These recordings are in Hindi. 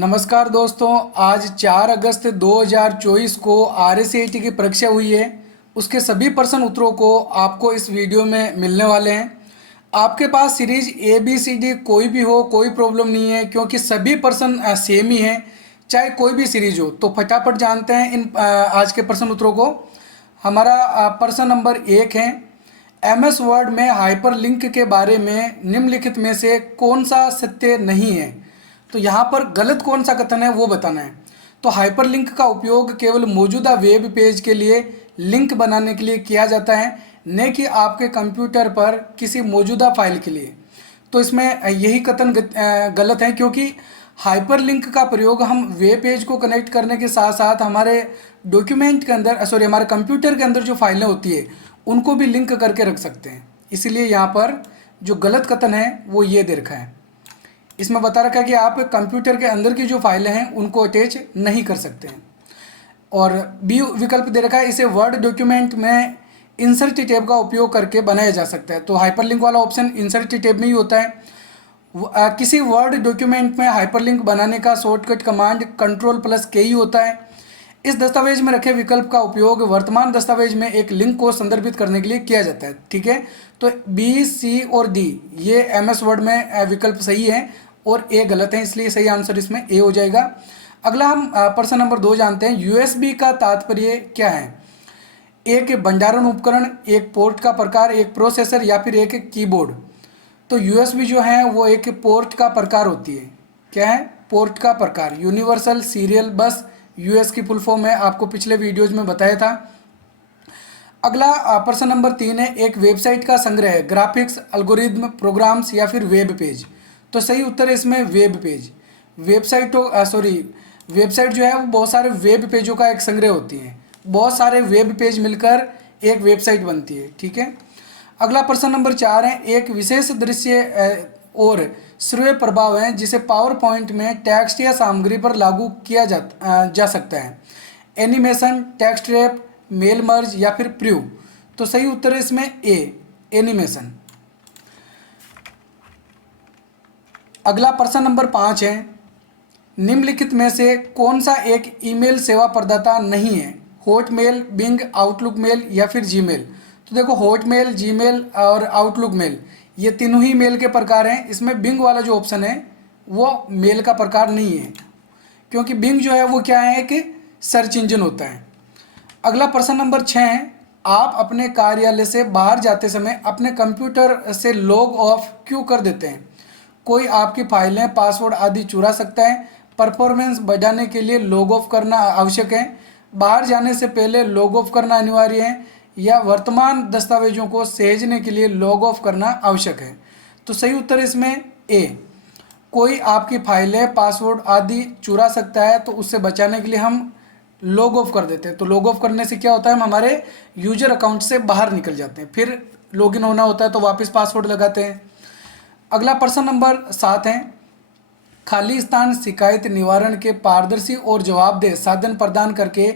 नमस्कार दोस्तों, आज 4 अगस्त 2024 को आरएससीआईटी की परीक्षा हुई है। उसके सभी प्रश्न उत्तरों को आपको इस वीडियो में मिलने वाले हैं। आपके पास series A B C D कोई भी हो, कोई प्रॉब्लम नहीं है, क्योंकि सभी प्रश्न सेम ही हैं, चाहे कोई भी सीरीज हो। तो फटाफट जानते हैं इन आज के प्रश्न उत्तरों को। हमारा प्रश्न नंबर 1 है, एमएस वर्ड में हाइपरलिंक के बारे में निम्नलिखित में से कौन सा सत्य नहीं है। तो यहाँ पर गलत कौन सा कथन है वो बताना है। तो हाइपरलिंक का उपयोग केवल मौजूदा वेब पेज के लिए लिंक बनाने के लिए किया जाता है, न कि आपके कंप्यूटर पर किसी मौजूदा फाइल के लिए। तो इसमें यही कथन गलत है, क्योंकि हाइपरलिंक का प्रयोग हम वेब पेज को कनेक्ट करने के साथ साथ हमारे डॉक्यूमेंट के अंदर हमारे कंप्यूटर के अंदर जो फाइलें होती है उनको भी लिंक करके रख सकते हैं। इसलिए यहाँ पर जो गलत कथन है वो ये दे रखा है। इसमें बता रखा है कि आप कंप्यूटर के अंदर की जो फाइलें हैं उनको अटैच नहीं कर सकते हैं। और बी विकल्प दे रखा है, इसे वर्ड डॉक्यूमेंट में इंसर्ट टैब का उपयोग करके बनाया जा सकता है। तो हाइपरलिंक वाला ऑप्शन इंसर्ट टैब में ही होता है। किसी वर्ड डॉक्यूमेंट में हाइपरलिंक बनाने का शॉर्टकट कमांड Ctrl+K ही होता है। इस दस्तावेज में रखे विकल्प का उपयोग वर्तमान दस्तावेज में एक लिंक को संदर्भित करने के लिए किया जाता है। ठीक है, तो बी, सी और डी ये एमएस वर्ड में विकल्प सही है और ए गलत है, इसलिए सही आंसर इसमें ए हो जाएगा। अगला हम प्रश्न नंबर 2 जानते हैं, यूएसबी का तात्पर्य क्या है। एक भंडारण उपकरण, एक पोर्ट का प्रकार, एक प्रोसेसर या फिर एक कीबोर्ड। तो यूएसबी जो है वो एक पोर्ट का प्रकार होती है। क्या है? पोर्ट का प्रकार। यूनिवर्सल सीरियल बस यूएस की फुल फॉर्म है, आपको पिछले वीडियोज में बताया था। अगला प्रश्न नंबर 3 है, एक वेबसाइट का संग्रह है, ग्राफिक्स, एल्गोरिथम, प्रोग्राम्स या फिर वेब पेज। तो सही उत्तर है इसमें वेब पेज। वेबसाइट जो है वो बहुत सारे वेब पेजों का एक संग्रह होती है। बहुत सारे वेब पेज मिलकर एक वेबसाइट बनती है। ठीक है, अगला प्रश्न नंबर 4 है, एक विशेष दृश्य और श्रव्य प्रभाव है जिसे पावर पॉइंट में टेक्स्ट या सामग्री पर लागू किया जा सकता है। Animation, text wrap, mail merge या फिर प्रीव्यू। तो सही उत्तर है इसमें ए, एनिमेशन। अगला प्रश्न नंबर 5 है, निम्नलिखित में से कौन सा एक ईमेल सेवा प्रदाता नहीं है। हॉटमेल, बिंग, आउटलुक मेल या फिर जीमेल। तो देखो, हॉटमेल, जीमेल और आउटलुक मेल ये तीनों ही मेल के प्रकार हैं। इसमें बिंग वाला जो ऑप्शन है वो मेल का प्रकार नहीं है, क्योंकि बिंग जो है वो क्या है कि सर्च इंजन होता है। अगला प्रश्न नंबर 6 है, आप अपने कार्यालय से बाहर जाते समय अपने कंप्यूटर से लॉग ऑफ क्यों कर देते हैं। कोई आपकी फाइलें, पासवर्ड आदि चुरा सकता है। परफॉर्मेंस बढ़ाने के लिए लॉग ऑफ करना आवश्यक है। बाहर जाने से पहले लॉग ऑफ करना अनिवार्य है, या वर्तमान दस्तावेजों को सहेजने के लिए लॉग ऑफ करना आवश्यक है। तो सही उत्तर इसमें ए, कोई आपकी फाइलें, पासवर्ड आदि चुरा सकता है, तो उससे बचाने के लिए हम लॉग ऑफ कर देते हैं। तो लॉग ऑफ करने से क्या होता है, हम हमारे यूजर अकाउंट से बाहर निकल जाते हैं, फिर लॉगिन होना होता है तो वापस पासवर्ड लगाते हैं। अगला प्रश्न नंबर 7 है, खाली स्थान शिकायत निवारण के पारदर्शी और जवाबदेह साधन प्रदान करके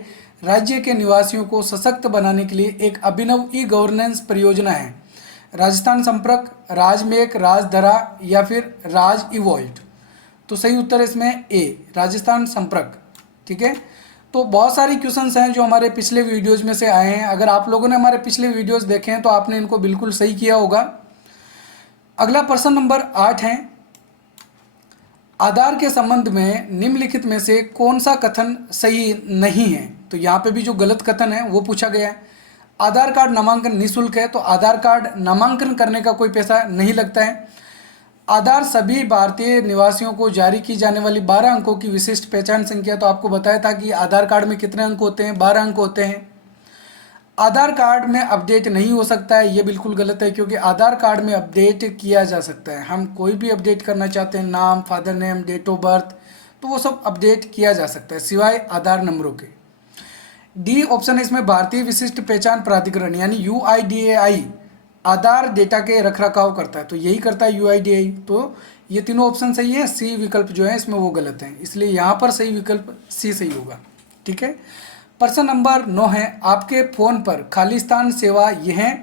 राज्य के निवासियों को सशक्त बनाने के लिए एक अभिनव ई गवर्नेंस परियोजना है। राजस्थान संपर्क, राजमेक, राजधरा या फिर राज इवॉल्ट। तो सही उत्तर है इसमें ए, राजस्थान संपर्क। ठीक है, तो बहुत सारी क्वेश्चंस हैं जो हमारे पिछले वीडियोज में से आए हैं। अगर आप लोगों ने हमारे पिछले वीडियोज देखे हैं तो आपने इनको बिल्कुल सही किया होगा। अगला प्रश्न नंबर 8 है, आधार के संबंध में निम्नलिखित में से कौन सा कथन सही नहीं है। तो यहाँ पे भी जो गलत कथन है वो पूछा गया है। आधार कार्ड नामांकन निःशुल्क है, तो आधार कार्ड नामांकन करने का कोई पैसा नहीं लगता है। आधार सभी भारतीय निवासियों को जारी की जाने वाली 12 अंकों की विशिष्ट पहचान संख्या। तो आपको बताया था कि आधार कार्ड में कितने अंक होते हैं, 12 अंक होते हैं। आधार कार्ड में अपडेट नहीं हो सकता है, ये बिल्कुल गलत है, क्योंकि आधार कार्ड में अपडेट किया जा सकता है। हम कोई भी अपडेट करना चाहते हैं, नाम, father name, date of birth, तो वो सब अपडेट किया जा सकता है सिवाय आधार नंबरों के। डी ऑप्शन है इसमें, भारतीय विशिष्ट पहचान प्राधिकरण यानी यूआईडीएआई आधार डेटा के रखरखाव करता है, तो यही करता है यूआईडीएआई। तो ये तीनों ऑप्शन सही है, सी विकल्प जो है इसमें वो गलत है, इसलिए यहाँ पर सही विकल्प सी सही होगा। ठीक है, प्रश्न नंबर 9 है, आपके फ़ोन पर खाली स्थान सेवा यह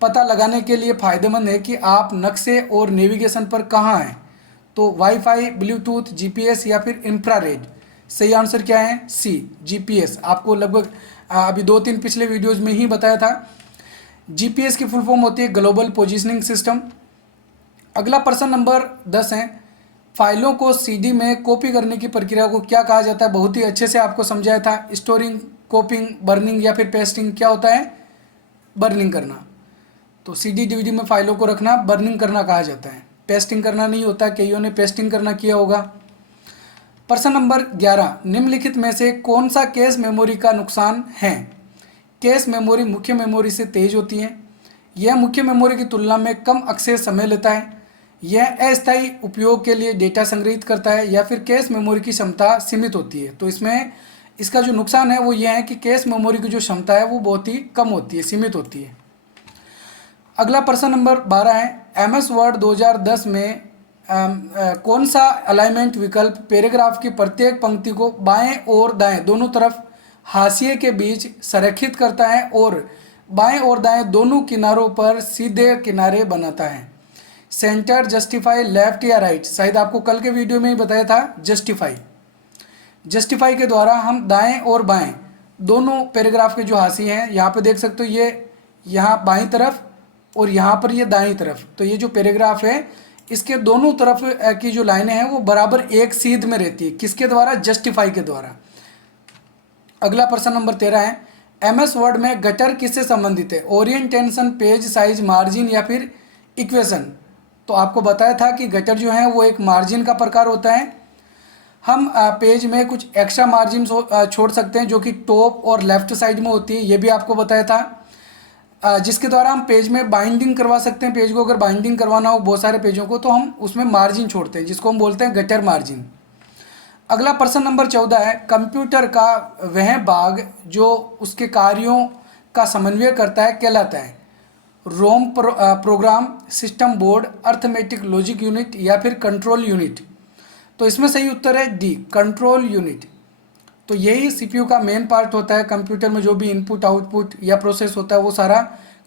पता लगाने के लिए फ़ायदेमंद है कि आप नक्शे और नेविगेशन पर कहाँ हैं। तो वाईफाई, ब्लूटूथ, जीपीएस या फिर इंफ्रारेड। सही आंसर क्या है? सी, जीपीएस। आपको लगभग अभी 2-3 पिछले वीडियोस में ही बताया था। जीपीएस की फुल फॉर्म होती है ग्लोबल पोजीशनिंग सिस्टम। अगला प्रश्न नंबर 10 है, फाइलों को सीडी में कॉपी करने की प्रक्रिया को क्या कहा जाता है? बहुत ही अच्छे से आपको समझाया था। स्टोरिंग, कॉपिंग, बर्निंग या फिर पेस्टिंग। क्या होता है? बर्निंग करना। तो सीडी डीवीडी में फाइलों को रखना बर्निंग करना कहा जाता है, पेस्टिंग करना नहीं होता। कईयों ने पेस्टिंग करना किया होगा। प्रश्न नंबर 11, निम्नलिखित में से कौन सा कैश मेमोरी का नुकसान है? कैश मेमोरी मुख्य मेमोरी से तेज होती है, यह मुख्य मेमोरी की तुलना में कम एक्सेस समय लेता है, यह अस्थायी उपयोग के लिए डेटा संग्रहित करता है, या फिर कैश मेमोरी की क्षमता सीमित होती है। तो इसमें इसका जो नुकसान है वो यह है कि कैश मेमोरी की जो क्षमता है वो बहुत ही कम होती है, सीमित होती है। अगला प्रश्न नंबर 12 है, एमएस वर्ड 2010 में कौन सा अलाइनमेंट विकल्प पैराग्राफ की प्रत्येक पंक्ति को बाएं और दाएं दोनों तरफ हाशिए के बीच संरेखित करता है और बाएं और दाएं दोनों किनारों पर सीधे किनारे बनाता है? सेंटर, जस्टिफाई, लेफ्ट या राइट? शायद आपको कल के वीडियो में ही बताया था जस्टिफाई। जस्टिफाई के द्वारा हम दाएं और बाएं दोनों पैराग्राफ के जो हाशिए हैं, यहाँ पे देख सकते हो, ये यहाँ बाईं तरफ और यहाँ पर ये दाईं तरफ, तो ये जो पैराग्राफ है इसके दोनों तरफ की जो लाइनें हैं वो बराबर एक सीध में रहती है। किसके द्वारा? जस्टिफाई के द्वारा। अगला प्रश्न नंबर 13 है, एमएस वर्ड में गटर किससे संबंधित है? ओरिएंटेशन, पेज साइज, मार्जिन या फिर इक्वेशन? तो आपको बताया था कि गटर जो है वो एक मार्जिन का प्रकार होता है। हम पेज में कुछ एक्स्ट्रा मार्जिन छोड़ सकते हैं जो कि टॉप और लेफ्ट साइड में होती है, ये भी आपको बताया था। जिसके द्वारा हम पेज में बाइंडिंग करवा सकते हैं। पेज को अगर बाइंडिंग करवाना हो बहुत सारे पेजों को, तो हम उसमें मार्जिन छोड़ते हैं, जिसको हम बोलते हैं गटर मार्जिन। अगला प्रश्न नंबर 14 है, कंप्यूटर का वह भाग जो उसके कार्यों का समन्वय करता है कहलाता है? ROM, program, system board, arithmetic logic unit या फिर कंट्रोल यूनिट? तो इसमें सही उत्तर है डी, कंट्रोल यूनिट। तो यही सीपीयू का मेन पार्ट होता है। कंप्यूटर में जो भी इनपुट आउटपुट या प्रोसेस होता है वो सारा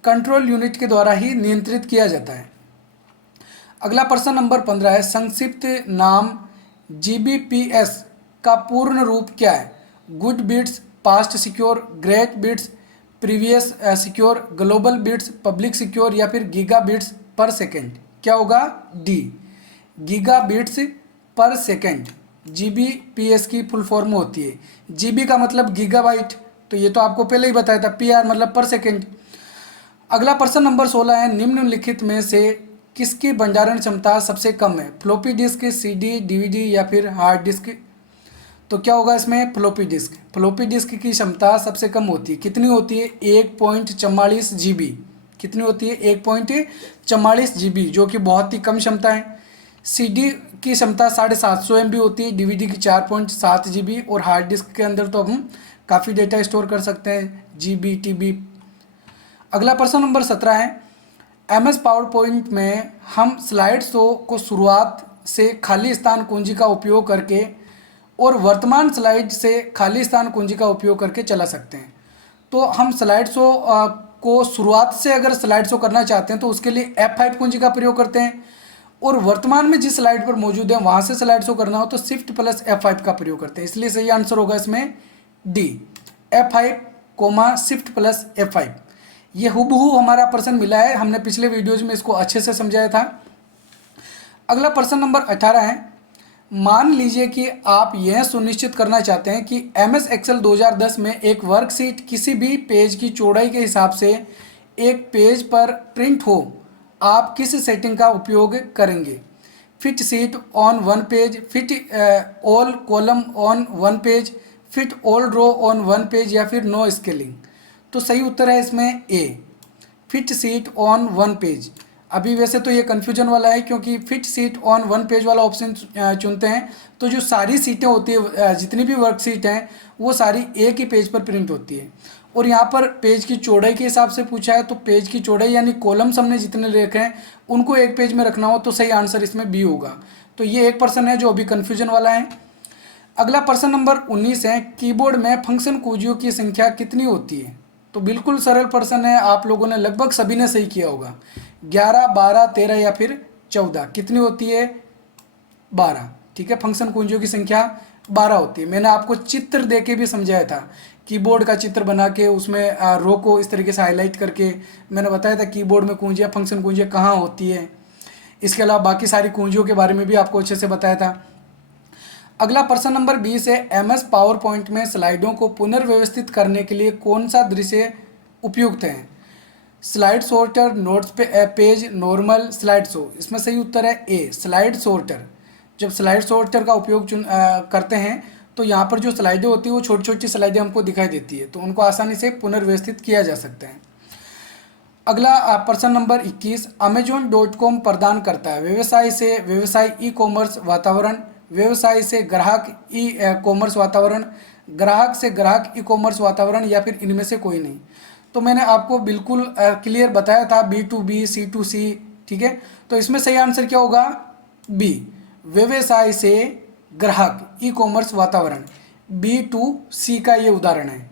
कंट्रोल यूनिट के द्वारा ही नियंत्रित किया जाता है। अगला प्रश्न नंबर 15 है, संक्षिप्त नाम जीबीपीएस का पूर्ण रूप क्या है? Good bits, past secure, great bits, previous secure, global bits, public secure या फिर गीगा बिट्स पर सेकेंड? क्या होगा? डी, गीगा बिट्स पर सेकेंड। जीबीपीएस की फुल फॉर्म होती है। जीबी का मतलब गीगाबाइट, तो ये तो आपको पहले ही बताया था। पीआर मतलब पर सेकेंड। अगला प्रश्न नंबर 16 है, निम्नलिखित में से किसकी भंडारण क्षमता सबसे कम है? फ्लॉपी डिस्क, सीडी, डीवीडी या फिर हार्ड डिस्क? तो क्या होगा इसमें? Floppy disk. फ्लॉपी डिस्क की क्षमता सबसे कम होती है। कितनी होती है? 1.44 जीबी। कितनी होती है? 1.44 जीबी, जो कि बहुत ही कम क्षमता है। सीडी की क्षमता 750 MB होती है, डीवीडी की 4.7 जीबी, और हार्ड डिस्क के अंदर तो हम काफ़ी डेटा स्टोर कर सकते हैं, जीबी, टीबी। अगला प्रश्न नंबर 17 है, एमएस पावर पॉइंट में हम स्लाइड शो को शुरुआत से खाली स्थान कुंजी का उपयोग करके और वर्तमान स्लाइड से खाली स्थान कुंजी का उपयोग करके चला सकते हैं। तो हम स्लाइड शो को शुरुआत से अगर स्लाइड शो करना चाहते हैं तो उसके लिए F5 कुंजी का प्रयोग करते हैं, और वर्तमान में जिस स्लाइड पर मौजूद है वहाँ से स्लाइड शो करना हो तो शिफ्ट प्लस F5 का प्रयोग करते हैं। इसलिए सही आंसर होगा इसमें D, F5 shift plus F5। ये हुबहू हमारा प्रश्न मिला है, हमने पिछले वीडियोज में इसको अच्छे से समझाया था। अगला प्रश्न नंबर 18 है, मान लीजिए कि आप यह सुनिश्चित करना चाहते हैं कि MS एक्सेल 2010 में एक वर्कशीट किसी भी पेज की चौड़ाई के हिसाब से एक पेज पर प्रिंट हो। आप किस सेटिंग का उपयोग करेंगे? Fit sheet on one page, fit all column on one page, fit all row on one page या फिर नो स्केलिंग? तो सही उत्तर है इसमें A, fit sheet on one page. अभी वैसे तो ये कन्फ्यूजन वाला है, क्योंकि fit sheet on one page वाला ऑप्शन चुनते हैं तो जो सारी सीटें होती है, जितनी भी वर्कशीट हैं वो सारी एक ही पेज पर प्रिंट होती है। और यहाँ पर पेज की चौड़ाई के हिसाब से पूछा है, तो पेज की चौड़ाई यानी कॉलम्स हमने जितने रखे हैं उनको एक पेज में रखना हो, तो सही आंसर इसमें बी होगा। तो ये एक प्रश्न है जो अभी कन्फ्यूजन वाला है। अगला प्रश्न नंबर 19 है, कीबोर्ड में फंक्शन कुंजियों की संख्या कितनी होती है? तो बिल्कुल सरल प्रश्न है, आप लोगों ने लगभग सभी ने सही किया होगा। 11, 12, 13 या फिर 14? कितनी होती है? 12। ठीक है, फंक्शन कुंजियों की संख्या 12 होती है। मैंने आपको चित्र दे के भी समझाया था, कीबोर्ड का चित्र बना के उसमें रो को इस तरीके से हाईलाइट करके मैंने बताया था कीबोर्ड में कुंजियाँ, फंक्शन कुंजियाँ कहाँ होती है। इसके अलावा बाकी सारी कुंजियों के बारे में भी आपको अच्छे से बताया था। अगला प्रश्न नंबर 20 है, एमएस पावर पॉइंट में स्लाइडों को पुनर्व्यवस्थित करने के लिए कौन सा दृश्य उपयुक्त है? स्लाइड सॉर्टर, नोट्स पे पेज, नॉर्मल, स्लाइड शो। इसमें सही उत्तर है ए, स्लाइड सॉर्टर। जब स्लाइड सॉर्टर का उपयोग करते हैं तो यहाँ पर जो स्लाइडें होती है वो छोटी छोटी स्लाइडें हमको दिखाई देती है, तो उनको आसानी से पुनर्व्यवस्थित किया जा सकता है। अगला प्रश्न नंबर 21, Amazon.com प्रदान करता है व्यवसाय से व्यवसाय ई कॉमर्स वातावरण, व्यवसाय से ग्राहक ई कॉमर्स वातावरण, ग्राहक से ग्राहक ई कॉमर्स वातावरण, या फिर इनमें से कोई नहीं। तो मैंने आपको बिल्कुल क्लियर बताया था B2B, C2C। ठीक है, तो इसमें सही आंसर क्या होगा? बी, व्यवसाय से ग्राहक ई कॉमर्स वातावरण, B2C का ये उदाहरण है।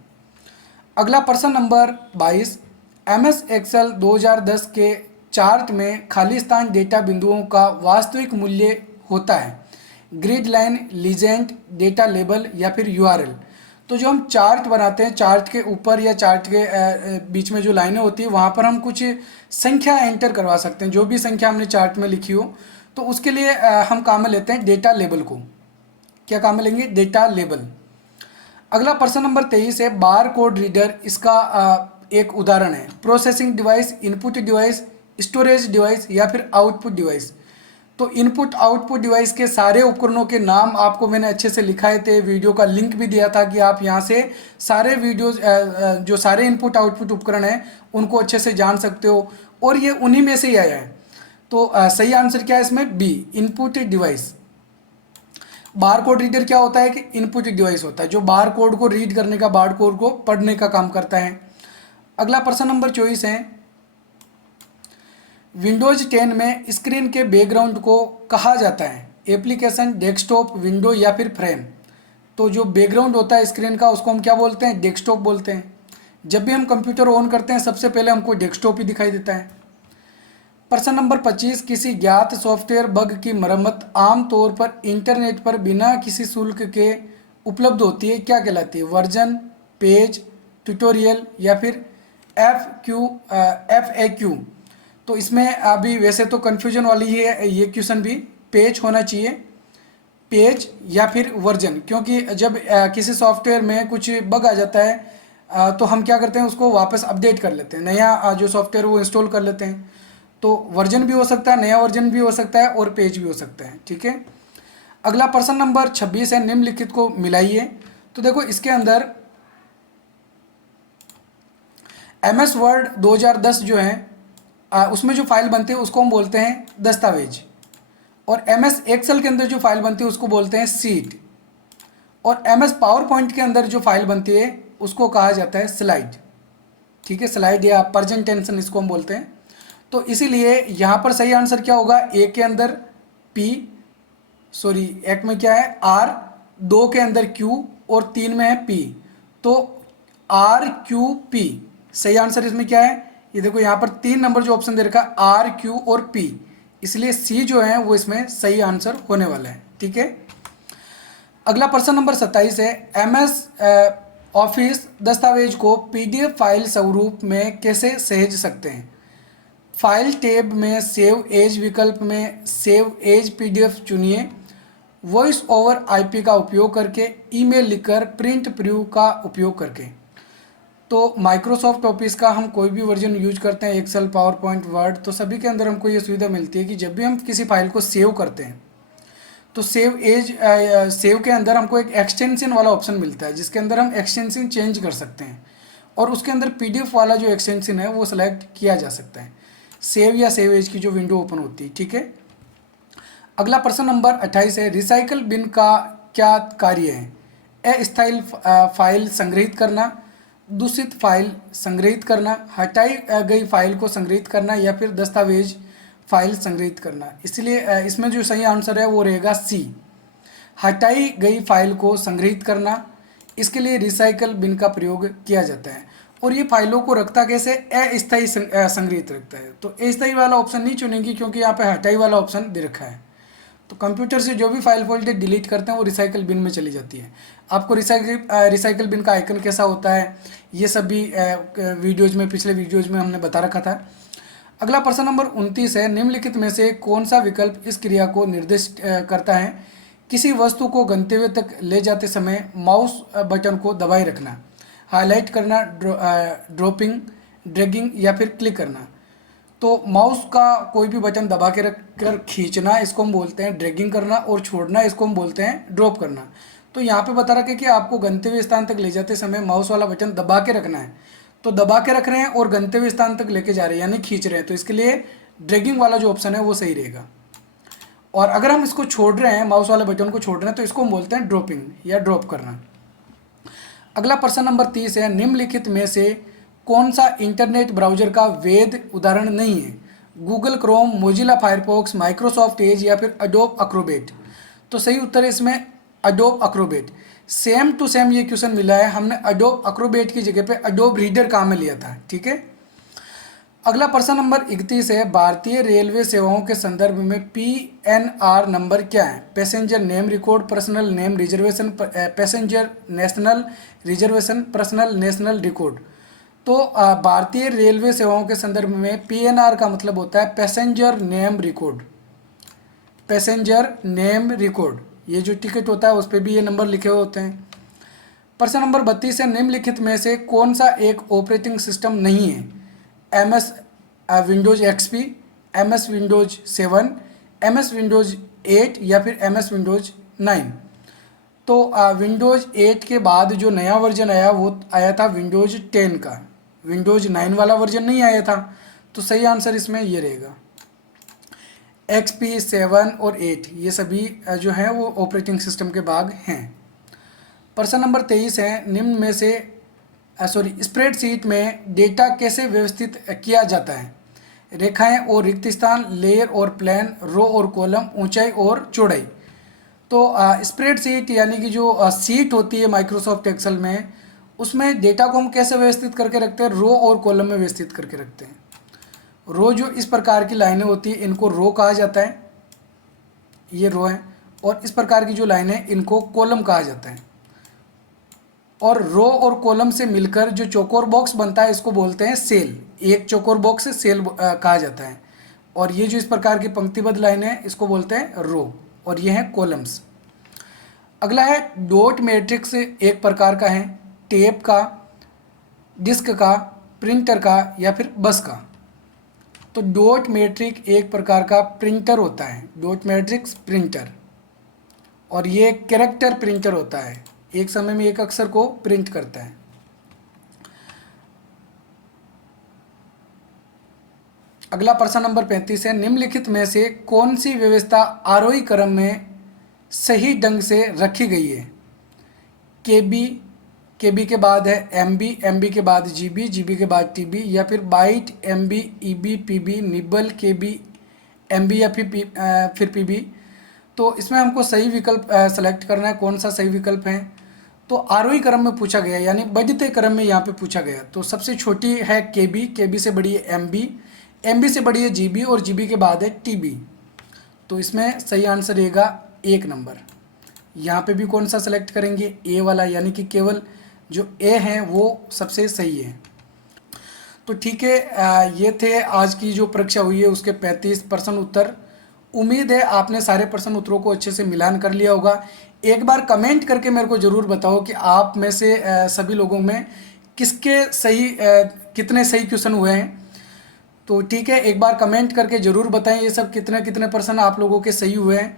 अगला प्रश्न नंबर 22, MS एक्सेल 2010 के चार्ट में खाली स्थान डेटा बिंदुओं का वास्तविक मूल्य होता है, grid line, legend, data label, या फिर URL। तो जो हम चार्ट बनाते हैं, चार्ट के ऊपर या चार्ट के बीच में जो लाइनें होती है वहाँ पर हम कुछ संख्या एंटर करवा सकते हैं, जो भी संख्या हमने चार्ट में लिखी हो। तो उसके लिए हम काम में लेते हैं डेटा लेबल को। क्या काम में लेंगे? Data label. अगला प्रश्न नंबर 23 है, बार कोड रीडर इसका एक उदाहरण है। Processing device, input device, storage device, या फिर आउटपुट डिवाइस। तो इनपुट आउटपुट डिवाइस के सारे उपकरणों के नाम आपको मैंने अच्छे से लिखाए थे, वीडियो का लिंक भी दिया था कि आप यहाँ से सारे वीडियोज जो सारे इनपुट आउटपुट उपकरण हैं उनको अच्छे से जान सकते हो, और ये उन्हीं में से ही आया है। तो सही आंसर क्या है इसमें? B, input device. Bar code reader क्या होता है कि इनपुट डिवाइस होता है जो बार कोड को रीड करने का, बार कोड को पढ़ने का काम करता है। अगला प्रश्न नंबर 24 है, विंडोज 10 में स्क्रीन के बैकग्राउंड को कहा जाता है एप्लीकेशन, डेस्कटॉप, विंडो, या फिर फ्रेम। तो जो बैकग्राउंड होता है स्क्रीन का उसको हम क्या बोलते हैं? डेस्कटॉप बोलते हैं। जब भी हम कंप्यूटर ऑन करते हैं सबसे पहले हमको डेस्कटॉप ही दिखाई देता है। प्रश्न नंबर 25, किसी ज्ञात सॉफ्टवेयर बग की मरम्मत आमतौर पर इंटरनेट पर बिना किसी शुल्क के उपलब्ध होती है, क्या कहलाती है? वर्जन, पेज, ट्यूटोरियल, या फिर FAQ। तो इसमें अभी वैसे तो कन्फ्यूजन वाली ही है ये क्वेश्चन भी, पेज होना चाहिए, पेज या फिर वर्जन। क्योंकि जब किसी सॉफ्टवेयर में कुछ बग आ जाता है तो हम क्या करते हैं, उसको वापस अपडेट कर लेते हैं, नया जो सॉफ्टवेयर वो इंस्टॉल कर लेते हैं। तो वर्जन भी हो सकता है, नया वर्जन भी हो सकता है, और पेज भी हो सकता है। ठीक है, अगला प्रश्न नंबर 26 है, निम्नलिखित को मिलाइए। तो देखो इसके अंदर MS वर्ड 2010 जो है उसमें जो फाइल बनती है उसको हम बोलते हैं दस्तावेज, और MS एक्सेल के अंदर जो फाइल बनती है उसको बोलते हैं सीट, और MS पावर पॉइंट के अंदर जो फाइल बनती है उसको कहा जाता है स्लाइड। ठीक है, स्लाइड या प्रेजेंटेशन इसको हम बोलते हैं। तो इसीलिए यहाँ पर सही आंसर क्या होगा? एक के अंदर एक में क्या है? R, 2 के अंदर Q, और 3 में है P। तो RQP सही आंसर इसमें क्या है? ये देखो यहाँ पर 3 नंबर जो ऑप्शन दे रखा है RQ और P, इसलिए C जो है वो इसमें सही आंसर होने वाला है। ठीक है, अगला प्रश्न नंबर 27 है, MS ऑफिस दस्तावेज को PDF फाइल स्वरूप में कैसे सहेज सकते हैं? फाइल टैब में सेव एज विकल्प में सेव एज PDF चुनिए, वॉइस ओवर IP का उपयोग करके, ईमेल लिखकर, प्रिंट प्रीव्यू का उपयोग करके। तो माइक्रोसॉफ्ट ऑफिस का हम कोई भी वर्जन यूज करते हैं, एक्सेल, पावर पॉइंट, वर्ड, तो सभी के अंदर हमको ये सुविधा मिलती है कि जब भी हम किसी फाइल को सेव करते हैं तो सेव के अंदर हमको एक एक्सटेंशन वाला ऑप्शन मिलता है जिसके अंदर हम एक्सटेंशन चेंज कर सकते हैं, और उसके अंदर PDF वाला जो एक्सटेंशन है वो सिलेक्ट किया जा सकता है, सेव या सेव एज की जो विंडो ओपन होती है। ठीक है, अगला प्रश्न नंबर 28 है, रिसाइकल बिन का क्या कार्य है? अस्थायी फाइल संग्रहित करना, दूषित फाइल संग्रहित करना, हटाई गई फाइल को संग्रहित करना, या फिर दस्तावेज फाइल संग्रहित करना। इसलिए इसमें जो सही आंसर है वो रहेगा C, हटाई गई फाइल को संग्रहित करना। इसके लिए रिसाइकल बिन का प्रयोग किया जाता है, और ये फाइलों को रखता कैसे? अस्थायी संग्रहित रखता है। तो अस्थायी वाला ऑप्शन नहीं चुनेंगे क्योंकि यहाँ पे हटाई वाला ऑप्शन दे रखा है। तो कंप्यूटर से जो भी फाइल फोल्डर डिलीट करते हैं वो रिसाइकल बिन में चली जाती है। आपको रिसाइकल बिन का आइकन कैसा होता है ये सभी वीडियोज़ में, पिछले वीडियोज़ में हमने बता रखा था। अगला प्रश्न नंबर 29 है, निम्नलिखित में से कौन सा विकल्प इस क्रिया को निर्दिष्ट करता है? किसी वस्तु को गंतव्य तक ले जाते समय माउस बटन को दबाए रखना, हाईलाइट करना, ड्रॉपिंग, ड्रैगिंग या फिर क्लिक करना। तो माउस का कोई भी बटन दबा के रख कर खींचना इसको हम बोलते हैं ड्रैगिंग करना, और छोड़ना इसको हम बोलते हैं ड्रॉप करना। तो यहाँ पे बता रखा है कि आपको गंतव्य स्थान तक ले जाते समय माउस वाला बटन दबा के रखना है। तो दबा के रख रहे हैं और गंतव्य स्थान तक लेके जा रहे हैं यानी खींच रहे हैं, तो इसके लिए ड्रैगिंग वाला जो ऑप्शन है वो सही रहेगा। और अगर हम इसको छोड़ रहे हैं, माउस वाले बटन को छोड़ रहे हैं, तो इसको हम बोलते हैं ड्रॉपिंग या ड्रॉप करना। अगला प्रश्न नंबर 30 है, निम्नलिखित में से कौन सा इंटरनेट ब्राउजर का वैध उदाहरण नहीं है? Google Chrome, Mozilla Firefox, Microsoft Edge या फिर अडोब एक्रोबेट। तो सही उत्तर है इसमें Adobe Acrobat. Same to same ये क्वेश्चन मिला है, हमने अडोब एक्रोबेट की जगह पे अडोब रीडर काम में लिया था। ठीक है। अगला प्रश्न नंबर 31 है, भारतीय रेलवे सेवाओं के संदर्भ में PNR नंबर क्या है? Passenger name record, personal name reservation, passenger national reservation, personal national record. तो भारतीय रेलवे सेवाओं के संदर्भ में PNR का मतलब होता है passenger name record. Passenger name record, ये जो टिकट होता है उस पर भी ये नंबर लिखे हुए होते हैं। प्रश्न नंबर 32 है, निम्नलिखित में से कौन सा एक ऑपरेटिंग सिस्टम नहीं है? MS Windows XP, MS Windows 7, MS Windows 8 या फिर MS विंडोज़ 9। तो विंडोज़ 8 के बाद जो नया वर्जन आया वो आया था विंडोज़ 10 का, विंडोज़ 9 वाला वर्जन नहीं आया था। तो सही आंसर इसमें ये रहेगा। XP, 7 और 8 ये सभी जो हैं वो ऑपरेटिंग सिस्टम के भाग हैं। प्रश्न नंबर 23 है, निम्न में से स्प्रेडशीट में डेटा कैसे व्यवस्थित किया जाता है? रेखाएं और रिक्त स्थान, लेयर और प्लेन, रो और कॉलम, ऊंचाई और चौड़ाई। तो स्प्रेडशीट यानी कि जो सीट होती है माइक्रोसॉफ्ट एक्सेल में, उसमें डेटा को हम कैसे व्यवस्थित करके रखते हैं? रो और कॉलम में व्यवस्थित करके रखते हैं। रो जो इस प्रकार की लाइनें होती है इनको रो कहा जाता है, ये रो है, और इस प्रकार की जो लाइनें इनको कॉलम कहा जाता है। और रो और कॉलम से मिलकर जो चौकोर बॉक्स बनता है इसको बोलते हैं सेल। एक चौकोर बॉक्स से सेल कहा जाता है। और ये जो इस प्रकार की पंक्तिबद्ध लाइन है इसको बोलते हैं रो, और ये हैं कॉलम्स। अगला है डॉट मैट्रिक्स, एक प्रकार का है, टेप का, डिस्क का, प्रिंटर का या फिर बस का। तो डॉट मैट्रिक एक प्रकार का प्रिंटर होता है, डॉट मैट्रिक्स प्रिंटर, और ये कैरेक्टर प्रिंटर होता है, एक समय में एक अक्षर को प्रिंट करता है। अगला प्रश्न नंबर 35 है, निम्नलिखित में से कौन सी व्यवस्था आरोही क्रम में सही ढंग से रखी गई है? KB, KB के बाद है MB, MB के बाद GB, GB के बाद TB या फिर byte, MB, EB, PB, nibble, KB, MB या फिर PB। तो इसमें हमको सही विकल्प सेलेक्ट करना है, कौन सा सही विकल्प है? तो आरोही क्रम में पूछा गया यानी बढ़ते क्रम में यहाँ पे पूछा गया। तो सबसे छोटी है KB, KB से बड़ी है MB, MB से बड़ी है GB और GB के बाद है TB। तो इसमें सही आंसर रहेगा 1 नंबर। यहाँ पे भी कौन सा सेलेक्ट करेंगे? A वाला, यानी कि केवल जो A है वो सबसे सही है। तो ठीक है, ये थे आज की जो परीक्षा हुई है उसके 35 प्रश्न उत्तर। उम्मीद है आपने सारे प्रश्न उत्तरों को अच्छे से मिलान कर लिया होगा। एक बार कमेंट करके मेरे को ज़रूर बताओ कि आप में से सभी लोगों में किसके सही कितने सही क्वेश्चन हुए हैं। तो ठीक है, एक बार कमेंट करके ज़रूर बताएं ये सब कितने कितने प्रश्न आप लोगों के सही हुए हैं।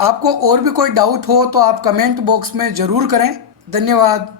आपको और भी कोई डाउट हो तो आप कमेंट बॉक्स में ज़रूर करें। धन्यवाद।